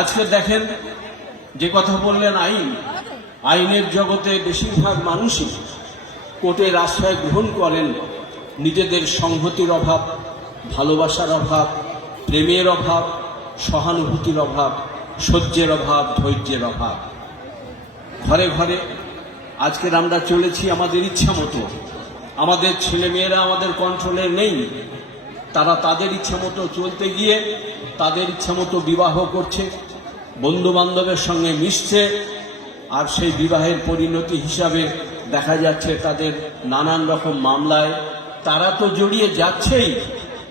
আজকে দেখেন, যে কথা বললেন আইন, আইনের জগতে বেশিরভাগ মানুষই কোর্টের আশ্রয় গ্রহণ করেন, নিজেদের সংহতির অভাব, ভালোবাসার অভাব, প্রেমের অভাব, সহানুভূতির অভাব, সহ্যের অভাব, ধৈর্যের অভাব। ঘরে ঘরে আজকের আমরা চলেছি আমাদের ইচ্ছা মতো। আমাদের ছেলেমেয়েরা আমাদের কন্ট্রোলে নেই। তারা তাদের ইচ্ছা মতো চলতে গিয়ে তাদের ইচ্ছা মতো বিবাহ করছে বন্ধু বান্ধবের সঙ্গে মিশছে, আর সেই বিবাহের পরিণতি হিসাবে দেখা যাচ্ছে তাদের নানান রকম মামলায়। তারা তো জড়িয়ে যাচ্ছেই,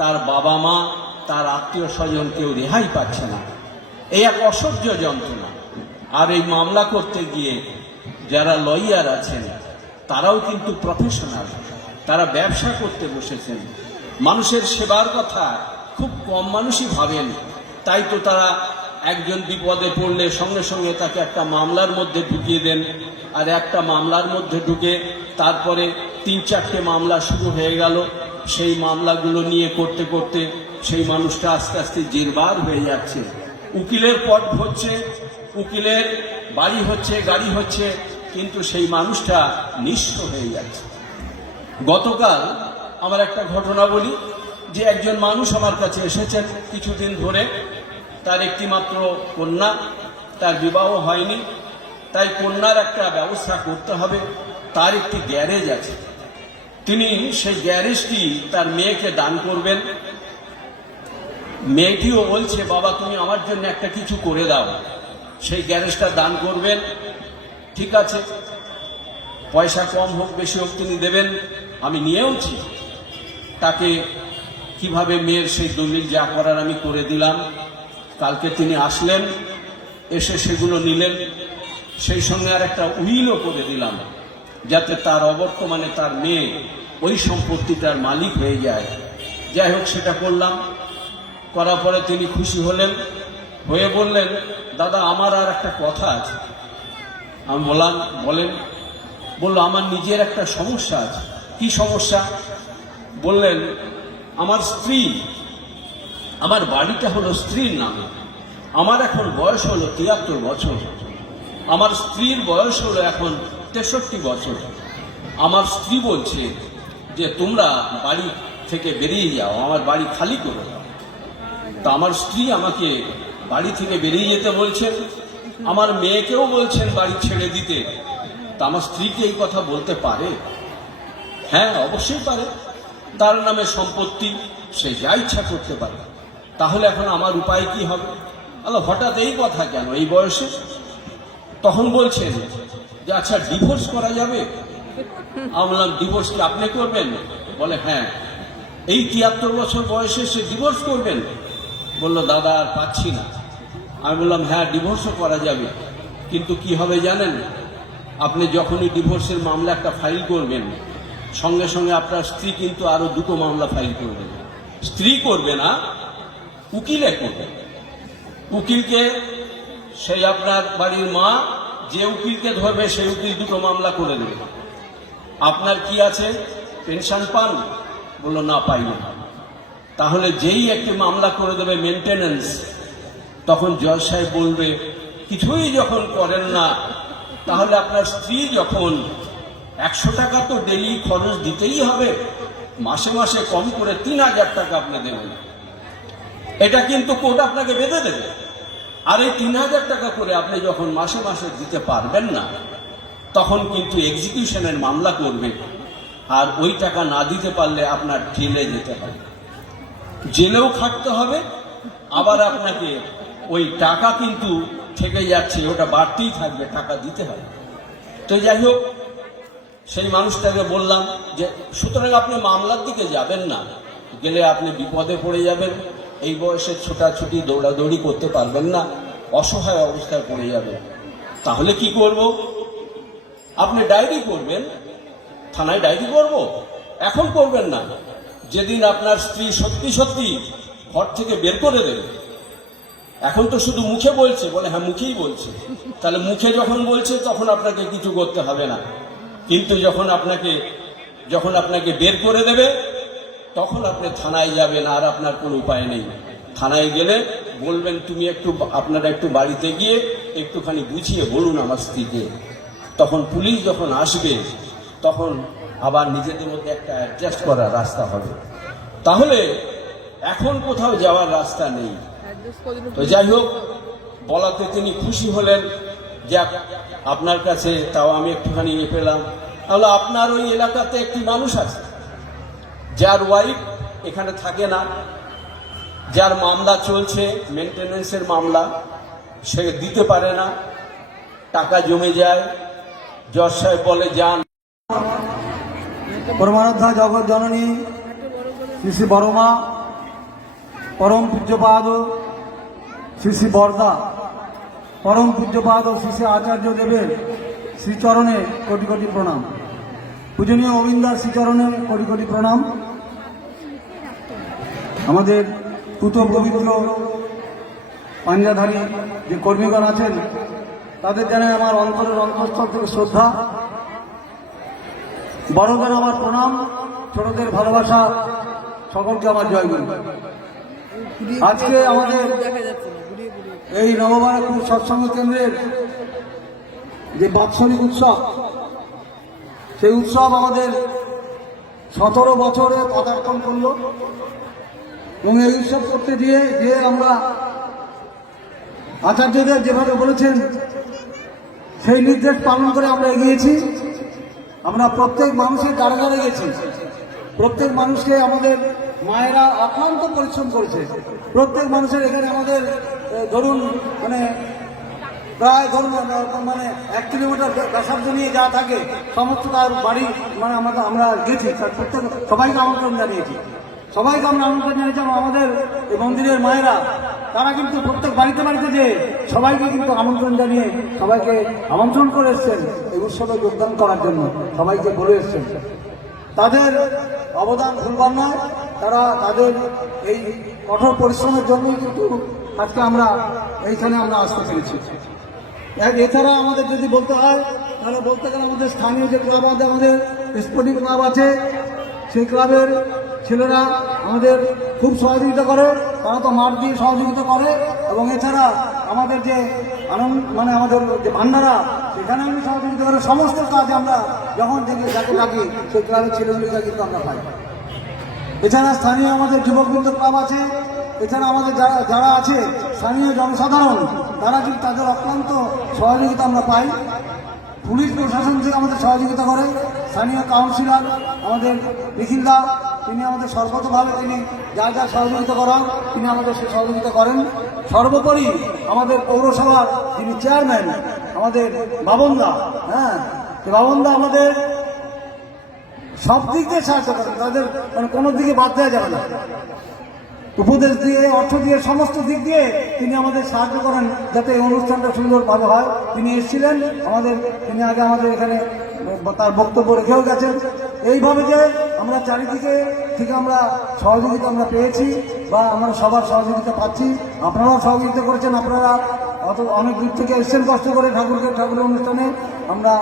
তার বাবা মা, তার আত্মীয় স্বজন কেউ রেহাই পাচ্ছে না। এই এক অসহ্য যন্ত্রণা। আর এই মামলা করতে গিয়ে যারা লয়ার আছেন, তারাও কিন্তু প্রফেশনাল তারা ব্যবসা করতে বসেছেন। মানুষের সেবার কথা খুব কম মানুষই ভাবেন। তাই তো তারা একজন বিপদে পড়লে সঙ্গে সঙ্গে তাকে একটা মামলার মধ্যে ঢুকিয়ে দেন। আর একটা মামলার মধ্যে ঢুকে তারপরে তিন চারটে মামলা শুরু হয়ে গেল। সেই মামলাগুলো নিয়ে করতে করতে সেই মানুষটা আস্তে আস্তে জিরবার হয়ে যাচ্ছে। উকিলের পট হচ্ছে, উকিলের বাড়ি হচ্ছে, গাড়ি হচ্ছে, কিন্তু সেই মানুষটা নিঃস্ব হয়ে যাচ্ছে। গতকাল আমার একটা ঘটনা বলি, যে একজন মানুষ আমার কাছে এসেছেন কিছুদিন ধরে। তার একটি মাত্র কন্যা, তার বিবাহ হয়নি। তাই কন্যার একটা ব্যবস্থা করতে হবে, তার একটি গ্যারেজ আছে। তিনি সেই গ্যারেজটি তার মেয়েকে দান করবেন। মেয়েটিও বলছে, বাবা, তুমি আমার জন্য একটা কিছু করে দাও। সেই গ্যারেজটা দান করবেন। ঠিক আছে। পয়সা কম হোক, বেশি হোক তিনি দেবেন। আমি নিয়েওছি। তাকে কীভাবে মেয়ের সেই দলিল যা করার আমি করে দিলাম, কালকে তিনি আসলেন, এসে সেগুলো নিলেন, সেই সঙ্গে আর একটা উইলও করে দিলাম, যাতে তার অবর্তমানে তার মেয়ে ওই সম্পত্তিটার মালিক হয়ে যায়। যাই হোক, সেটা করলাম। করার পরে তিনি খুশি হলেন, হয়ে বললেন, দাদা, আমার আর একটা কথা আছে। আমি বললাম, বলেন। বলল, আমার নিজের একটা সমস্যা আছে। কি সমস্যা? বললেন, আমার স্ত্রী, আমার বাড়িটা হলো স্ত্রীর নামে। আমার এখন বয়স হলো তিয়াত্তর বছর। আমার স্ত্রীর বয়স হলো এখন তেষট্টি বছর। আমার স্ত্রী বলছে যে, তোমরা বাড়ি থেকে বেরিয়ে যাও, আমার বাড়ি খালি করে তা আমার স্ত্রী আমাকে বাড়ি থেকে বেরিয়ে যেতে বলছেন। আমার মেয়েকেও বলছেন বাড়ি ছেড়ে দিতে। তা আমার স্ত্রীকে এই কথা বলতে পারে? হ্যাঁ অবশ্যই পারে। তার নামে সম্পত্তি, সে যা ইচ্ছা করতে পারে। তাহলে এখন আমার উপায় কি হবে? আল্লাহ হঠাৎ এই কথা কেন এই বয়সে? তখন বলছেন যে আচ্ছা ডিভোর্স করা যাবে? আমি বললাম ডিভোর্স কি আপনি করবেন? বলে হ্যাঁ। এই তিয়াত্তর বছর বয়সে সে ডিভোর্স করবেন? বলল, দাদা, আর পাচ্ছি না। আমি বললাম হ্যাঁ ডিভোর্সও করা যাবে। কিন্তু কি হবে জানেন? আপনি যখনই ডিভোর্সের মামলা একটা ফাইল করবেন সঙ্গে সঙ্গে আপনার স্ত্রী কিন্তু আরও দুটো মামলা ফাইল করবে স্ত্রী করবে না, উকিলে করবে। উকিলকে, সেই আপনার বাড়ির মা যে উকিলকে ধরবে, সেই উকিল দুটো মামলা করে দেবে। আপনার কি আছে? পেনশন পান? বলল, না, পাই না। তাহলে যেই একটি মামলা করে দেবে মেনটেনেন্স তখন জজ সাহেব বলবে, কিছুই যখন করেন না, তাহলে আপনার স্ত্রী যখন একশো টাকা তো ডেলি খরচ দিতেই হবে। মাসে মাসে কম করে তিন হাজার টাকা আপনি দেবেন। এটা কিন্তু কোর্ট আপনাকে বেঁধে দেবে। আর এই তিন হাজার টাকা করে আপনি যখন মাসে মাসে দিতে পারবেন না, তখন কিন্তু এক্সিকিউশনের মামলা করবে আর ওই টাকা না দিতে পারলে আপনার জেলে যেতে হবে। জেলেও খাটতে হবে, আবার আপনাকে ওই টাকা কিন্তু থেকে যাচ্ছে, ওটা বাড়তেই থাকবে, টাকা দিতে হবে। তো যাই হোক সেই মানুষটাকে বললাম যে, সুতরাং আপনি মামলার দিকে যাবেন না। গেলে আপনি বিপদে পড়ে যাবেন। এই বয়সে ছোটাছুটি, দৌড়াদৌড়ি করতে পারবেন না। অসহায় অবস্থায় পড়ে যাবেন। তাহলে কি করব? আপনি ডায়েরি করবেন। থানায় ডায়েরি করব? এখন করবেন না। যেদিন আপনার স্ত্রী সত্যি সত্যি ঘর থেকে বের করে দেবে। এখন তো শুধু মুখে বলছে, বলে হ্যাঁ মুখেই বলছে। তাহলে মুখে যখন বলছে, তখন আপনাকে কিছু করতে হবে না। কিন্তু যখন আপনাকে যখন আপনাকে বের করে দেবে তখন আপনি থানায় যাবেন আর আপনার কোনো উপায় নেই। থানায় গেলে বলবেন তুমি একটু আপনারা একটু বাড়িতে গিয়ে একটুখানি বুঝিয়ে বলুন আমার স্ত্রীকে। তখন পুলিশ যখন আসবে তখন আবার নিজেদের মধ্যে একটা অ্যাডজাস্ট করার রাস্তা হবে। তাহলে এখন কোথাও যাওয়ার রাস্তা নেই। তো যাই হোক বলাতে তিনি খুশি হলেন। যাক আপনার কাছে তাও আমি একটুখানি ইয়ে পেলাম। তাহলে আপনার ওই এলাকাতে একটি মানুষ আছে, যার ওয়াইফ এখানে থাকে না, যার মামলা চলছে মেনটেনেন্সের মামলা, সে দিতে পারে না, টাকা জমে যায়, জজ সাহেব বলে, যান। পরমারাধ্যা জগৎ জননী, শ্রী শ্রী বড়মা, পরম পূজ্যপাদ, শ্রী শ্রী বরদা। পরম পূজ্যপাদ ও শ্রী আচার্য দেবের শ্রীচরণে কোটি কোটি প্রণাম। পূজনীয় গোবিন্দার শ্রীচরণে কোটি কোটি প্রণাম। আমাদের কুতুব পবিত্র পাঞ্জাধারী যে কর্মীগণ আছেন, তাদের জানাই আমার অন্তরের অন্তঃস্থল থেকে শ্রদ্ধা। বড়দের আমার প্রণাম, ছোটদের ভালোবাসা, সকলকে আমার জয় করি আজকে আমাদের এই নববারকপুর সৎসঙ্গ কেন্দ্রের যে বাৎসরিক উৎসব, সেই উৎসব আমাদের সতেরো বছরে পদার্পণ করল এবং এই উৎসব করতে গিয়ে যে আমরা আচার্যদের যেভাবে বলেছেন, সেই নির্দেশ পালন করে আমরা এগিয়েছি। আমরা প্রত্যেক মানুষের দ্বারা দ্বারা গেছি। প্রত্যেক মানুষকে আমাদের মায়েরা অক্লান্ত পরিশ্রম করেছে। প্রত্যেক মানুষের এখানে আমাদের ধরুন মানে প্রায় ধরুন মানে এক কিলোমিটার ব্যাসার্ধ নিয়ে যা থাকে, সমস্ত তার বাড়ি মানে আমরা আমরা গেছি। প্রত্যেক, সবাইকে আমন্ত্রণ জানিয়েছি। সবাইকে আমরা আমন্ত্রণ জানিয়েছি আমাদের এই মন্দিরের মায়েরা, তারা কিন্তু প্রত্যেক বাড়িতে বাড়িতে যে সবাইকে কিন্তু আমন্ত্রণ জানিয়ে সবাইকে আমন্ত্রণ করে এসছেন, এই উৎসবে যোগদান করার জন্য সবাইকে বলে এসছেন। তাদের অবদান ভুলবার নয়। তারা তাদের এই কঠোর পরিশ্রমের জন্যই কিন্তু আজকে আমরা এইখানে আমরা আসতে পেরেছি। এছাড়া আমাদের যদি বলতে হয়, তাহলে বলতে গেলে আমাদের স্থানীয় যে ক্লাব আছে, আমাদের স্পোর্টিং ক্লাব আছে, সেই ক্লাবের ছেলেরা আমাদের খুব সহযোগিতা করে, তারা তো মাঠ দিয়ে সহযোগিতা করে এবং এছাড়া আমাদের যে আনন্দ মানে আমাদের যে ভান্ডারা, সেখানে আমি সহযোগিতা করে সমস্ত কাজ আমরা যখন থেকে যাকে ডাকি সেই ক্লাবের ছেলেগুলিকে কিন্তু আমরা পাই। এছাড়া স্থানীয় আমাদের যুবকবৃন্দ ক্লাব আছে, এছাড়া আমাদের যারা যারা আছে, স্থানীয় জনসাধারণ, তারা কিন্তু তাদের অক্লান্ত সহযোগিতা আমরা পাই। পুলিশ প্রশাসন থেকে আমাদের সহযোগিতা করে, স্থানীয় কাউন্সিলর, আমাদের নিখিলদা, তিনি আমাদের সর্বতভাবে, তিনি যা যা সহযোগিতা করান, তিনি আমাদের সে সহযোগিতা করেন। সর্বোপরি আমাদের পৌরসভার যিনি চেয়ারম্যান আমাদের বাবনদা হ্যাঁ বাবনদা আমাদের সব দিক দিয়ে সাহায্য করেন তাদের মানে কোনো দিকে বাদ দেওয়া যাবে না। উপদেশ দিয়ে, অর্থ দিয়ে, সমস্ত দিক দিয়ে তিনি আমাদের সাহায্য করেন যাতে এই অনুষ্ঠানটা সুন্দরভাবে হয়। তিনি এসেছিলেন, আমাদের, তিনি আগে আমাদের এখানে তার বক্তব্য রেখেও গেছেন। এইভাবে যে আমরা চারিদিকে থেকে আমরা সহযোগিতা আমরা পেয়েছি বা আমরা সবার সহযোগিতা পাচ্ছি। আপনারাও সহযোগিতা করেছেন, আপনারা অত অনেক দূর থেকে এসছেন কষ্ট করে ঠাকুরকে, ঠাকুরের অনুষ্ঠানে। আমরা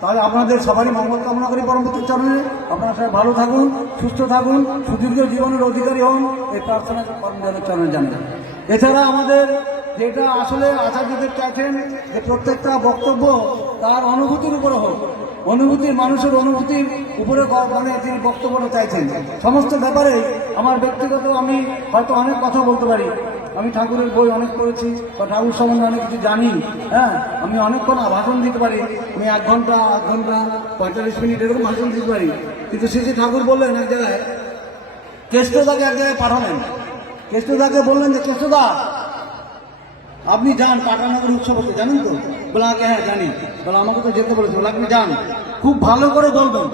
তাহলে আপনাদের সবারই মঙ্গল কামনা করি পরবর্তী চরণে। আপনারা সবাই ভালো থাকুন, সুস্থ থাকুন, সুদীর্ঘ জীবনের অধিকারী হন। এই প্রার্থনা কর্মজনের চরণে জানেন এছাড়া আমাদের যেটা আসলে আচার্যদের চাইছেন, যে প্রত্যেকটা বক্তব্য তার অনুভূতির উপরে হোক। অনুভূতির, মানুষের অনুভূতির উপরে মানে তিনি বক্তব্যটা চাইছেন। সমস্ত ব্যাপারে আমার ব্যক্তিগত আমি হয়তো অনেক কথা বলতে পারি। আমি ঠাকুরের বই অনেক পড়েছি, বা ঠাকুর সম্বন্ধে অনেক কিছু জানি হ্যাঁ? আমি অনেকক্ষণ ভাষণ দিতে পারি, আমি এক ঘণ্টা, আধ ঘণ্টা, পঁয়তাল্লিশ মিনিট এরকম ভাষণ দিতে পারি। কিন্তু যে ঠাকুর বললেন এক জায়গায়, কেষ্টদাকে এক জায়গায় পাঠালেন। কেষ্টদাকে বললেন যে, কেষ্টদা, আপনি যান পাটানগর উৎসব হচ্ছে জানেন তো? বলে, আগে হ্যাঁ জানি। বলে, আমাকে তো যেতে বলেছে। বলে, আপনি যান। খুব ভালো করে বলবেন,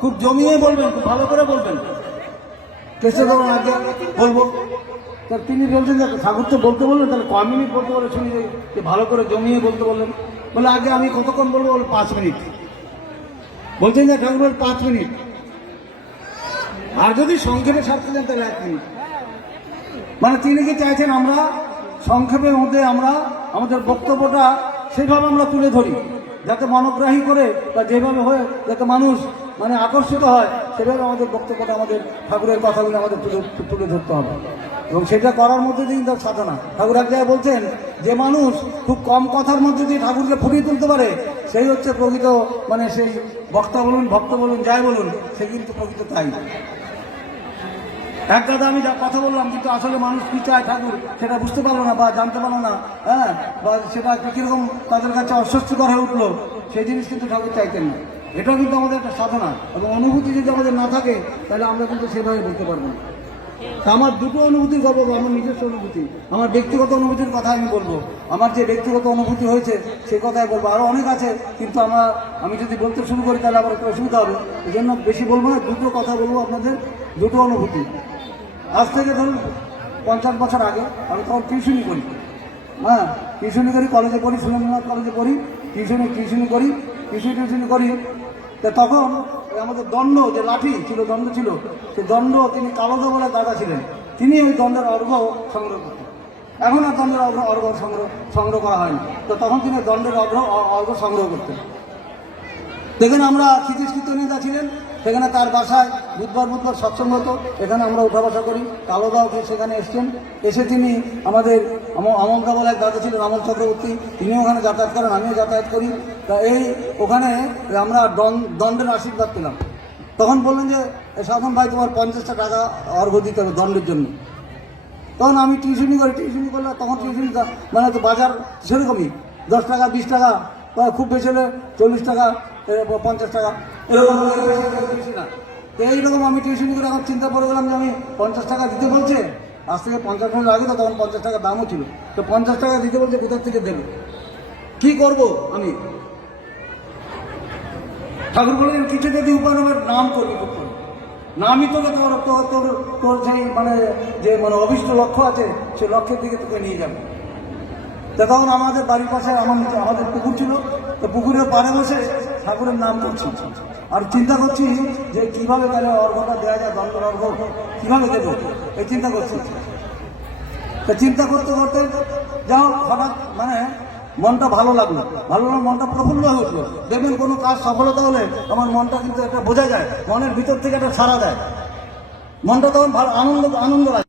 খুব জমিয়ে বলবেন, খুব ভালো করে বলবেন। কেষ্টদা আগে বলব। তা তিনি বলছেন যে, ঠাকুর তো বলতে বললেন, তাহলে ক মিনিট বলতে বলে শুনি যে- ভালো করে জমিয়ে বলতে বললেন। বলে, আগে আমি কতক্ষণ বলব? বলে, পাঁচ মিনিট। বলছেন যে, ঠাকুর বলে পাঁচ মিনিট। আর যদি সংক্ষেপে সারতে চান, তাহলে এক মিনিট। মানে তিনি কি চাইছেন আমরা, সংক্ষেপের মধ্যে আমরা, আমাদের বক্তব্যটা সেভাবে আমরা তুলে ধরি, যাতে মনোগ্রাহী করে বা যেভাবে হয়, যাতে মানুষ মানে আকর্ষিত হয়, সেভাবে আমাদের বক্তব্যটা আমাদের ঠাকুরের কথাগুলো আমাদের তুলে তুলে ধরতে হবে। এবং সেটা করার মধ্যে দিয়ে তার সাধনা। ঠাকুর এক জায়গায় বলছেন যে মানুষ খুব কম কথার মধ্যে দিয়ে ঠাকুরকে ফুটিয়ে তুলতে পারে, সেই হচ্ছে প্রকৃত মানে সেই বক্তা বলুন, ভক্ত বলুন, যাই বলুন, সে কিন্তু প্রকৃত তাই। এক দাদা আমি যা কথা বললাম, কিন্তু আসলে মানুষ কী চায় ঠাকুর, সেটা বুঝতে পারল না বা জানতে পারল না হ্যাঁ? বা সেটা কীরকম তাদের কাছে অস্বস্তিকর হয়ে উঠল, সেই জিনিস কিন্তু ঠাকুর চাইতেন না। এটাও কিন্তু আমাদের একটা সাধনা, এবং অনুভূতি যদি আমাদের না থাকে, তাহলে আমরা কিন্তু সেভাবে বুঝতে পারব না। আমার দুটো অনুভূতির গল্প আমার নিজস্ব অনুভূতি। আমার ব্যক্তিগত অনুভূতির কথা আমি বলব। আমার যে ব্যক্তিগত অনুভূতি হয়েছে, সে কথাই বলব। আরও অনেক আছে, কিন্তু আমরা, আমি যদি বলতে শুরু করি, তাহলে আমার একটু অসুবিধা হবে। এই জন্য বেশি বলব না, দুটো কথা বলব আপনাদের, দুটো অনুভূতি। আজ থেকে ধরুন পঞ্চাশ বছর আগে, আমি তখন টিউশনি করি। হ্যাঁ টিউশনি করি, কলেজে পড়ি, সুরেন্দ্রনাথ কলেজে পড়ি, টিউশনি টিউশনি করি, টিউশনি টিউশনি করি। তা তখন আমাদের দণ্ড, যে লাঠি ছিল, দণ্ড ছিল সেই দণ্ড তিনি কালোদা বলে দাদা ছিলেন। তিনি ওই দণ্ডের অর্ঘ সংগ্রহ করতেন। এখন আর দণ্ডের অর্ঘ অর্ঘ সংগ্রহ সংগ্রহ করা হয়নি। তো তখন তিনি দণ্ডের অর্ঘ অর্ঘ সংগ্রহ করতেন। দেখেন, আমরা ক্ষিতিশ কীর্তনীয়তা ছিলেন, সেখানে তার বাসায় বুধবার বুধবার সৎসঙ্গ হতো। এখানে আমরা উঠা বসা করি। কালোদাও সেখানে এসছেন। এসে তিনি আমাদের আম- আমলদা বলে এক দাদা ছিলেন আমল চক্রবর্তী। তিনিও ওখানে যাতায়াত করেন, আমিও যাতায়াত করি। তা এই ওখানে আমরা দণ্ডের আশীর্বাদ পেলাম। তখন বললেন যে সাধন ভাই, তোমার পঞ্চাশটা টাকা অর্ঘ দিতে হবে দণ্ডের জন্য। তখন আমি টিউশনি করি, টিউশনি করলে তখন টিউশনি মানে তো বাজার সেরকমই। দশ টাকা, বিশ টাকা, বা খুব বেশি হলে চল্লিশ টাকা পঞ্চাশ টাকা। এরকম না তো এইরকম আমি টিউশনি করে এখন চিন্তা করে গেলাম যে, আমি পঞ্চাশ টাকা দিতে বলছে আজ থেকে পঞ্চাশ বছর আগে তো তখন পঞ্চাশ টাকা দামও ছিল। তো পঞ্চাশ টাকা দিতে বলছে, কোথার থেকে দেবে? কি করব আমি? ঠাকুর বলেন কিছু যদি উপায় হবে নাম করবি। নামই তোকে তোর তোর তোর তোর সেই মানে যে মানে অভিষ্ট লক্ষ্য আছে সে লক্ষ্যের দিকে তোকে নিয়ে যাবে। তো তখন আমাদের বাড়ির পাশে আমার আমাদের পুকুর ছিল। তো পুকুরের পাড়ে বসে ঠাকুরের নাম করছি আর চিন্তা করছি যে কীভাবে তাহলে অর্ঘটা দেওয়া যায় দণ্ড অর্ঘ কীভাবে দেবো? এই চিন্তা করছি। তা চিন্তা করতে করতে যাও হঠাৎ মানে মনটা ভালো লাগল। ভালো লাগল, মনটা প্রফুল্ল হয়ে উঠল। দেখবেন কোনো কাজ সফলতা হলে আমার মনটা কিন্তু একটা বোঝা যায়, মনের ভিতর থেকে একটা সাড়া দেয়। মনটা তখন ভালো, আনন্দ আনন্দ লাগে।